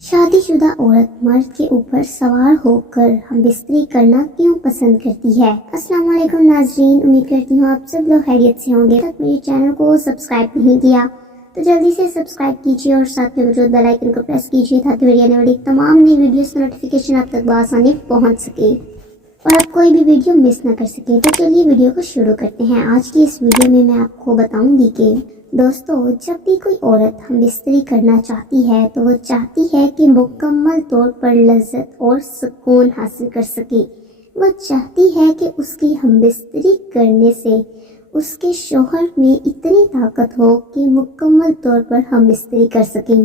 شادی شدہ عورت مرد کے اوپر سوار ہو کر ہم بستری کرنا کیوں پسند کرتی ہے؟ السلام علیکم ناظرین، امید کرتی ہوں آپ سب لوگ خیریت سے ہوں گے۔ تک میرے چینل کو سبسکرائب نہیں کیا تو جلدی سے سبسکرائب کیجیے اور ساتھ میں موجود بیل آئیکن کو پریس کیجیے تاکہ میری آنے والی تمام نئی ویڈیوز کی نوٹیفیکیشن آپ تک بآسانی پہنچ سکے اور آپ کوئی بھی ویڈیو مس نہ کر سکے۔ تو چلیے ویڈیو کو شروع کرتے ہیں۔ آج کی اس ویڈیو میں میں آپ کو بتاؤں گی کہ دوستو، جب بھی کوئی عورت ہم بستری کرنا چاہتی ہے تو وہ چاہتی ہے کہ مکمل طور پر لذت اور سکون حاصل کر سکے۔ وہ چاہتی ہے کہ اس کی ہم بستری کرنے سے اس کے شوہر میں اتنی طاقت ہو کہ مکمل طور پر ہم بستری کر سکیں۔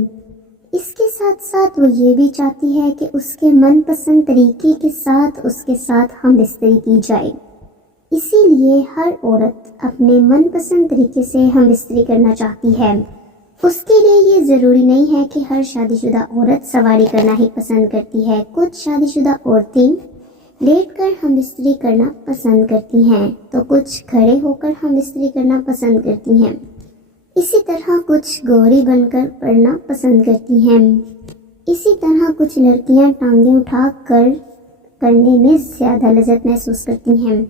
اس کے ساتھ ساتھ وہ یہ بھی چاہتی ہے کہ اس کے من پسند طریقے کے ساتھ اس کے ساتھ ہم بستری کی جائے۔ اسی لیے ہر عورت اپنے من پسند طریقے سے ہم بستری کرنا چاہتی ہے۔ اس کے لیے یہ ضروری نہیں ہے کہ ہر شادی شدہ عورت سواری کرنا ہی پسند کرتی ہے۔ کچھ شادی شدہ عورتیں لیٹ کر ہم بستری کرنا پسند کرتی ہیں تو کچھ کھڑے ہو کر ہم بستری کرنا پسند کرتی ہیں۔ اسی طرح کچھ گوری بن کر پڑھنا پسند کرتی ہیں۔ اسی طرح کچھ لڑکیاں ٹانگیں اٹھا کر کرنے میں زیادہ لذت محسوس کرتی ہیں۔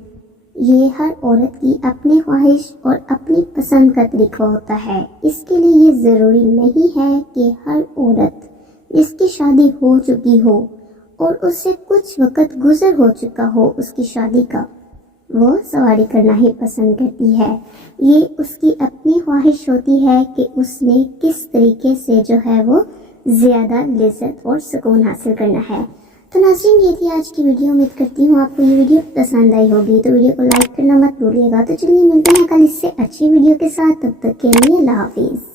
یہ ہر عورت کی اپنی خواہش اور اپنی پسند کا طریقہ ہوتا ہے۔ اس کے لیے یہ ضروری نہیں ہے کہ ہر عورت جس کی شادی ہو چکی ہو اور اس سے کچھ وقت گزر ہو چکا ہو اس کی شادی کا، وہ سواری کرنا ہی پسند کرتی ہے۔ یہ اس کی اپنی خواہش ہوتی ہے کہ اس نے کس طریقے سے جو ہے وہ زیادہ لذت اور سکون حاصل کرنا ہے۔ تو ناظرین، یہ تھی آج کی ویڈیو۔ امید کرتی ہوں آپ کو یہ ویڈیو پسند آئی ہوگی، تو ویڈیو کو لائک کرنا مت بھولیے گا۔ تو چلیے ملتے ہیں کل اس سے اچھی ویڈیو کے ساتھ، تب تک کے لیے اللہ حافظ۔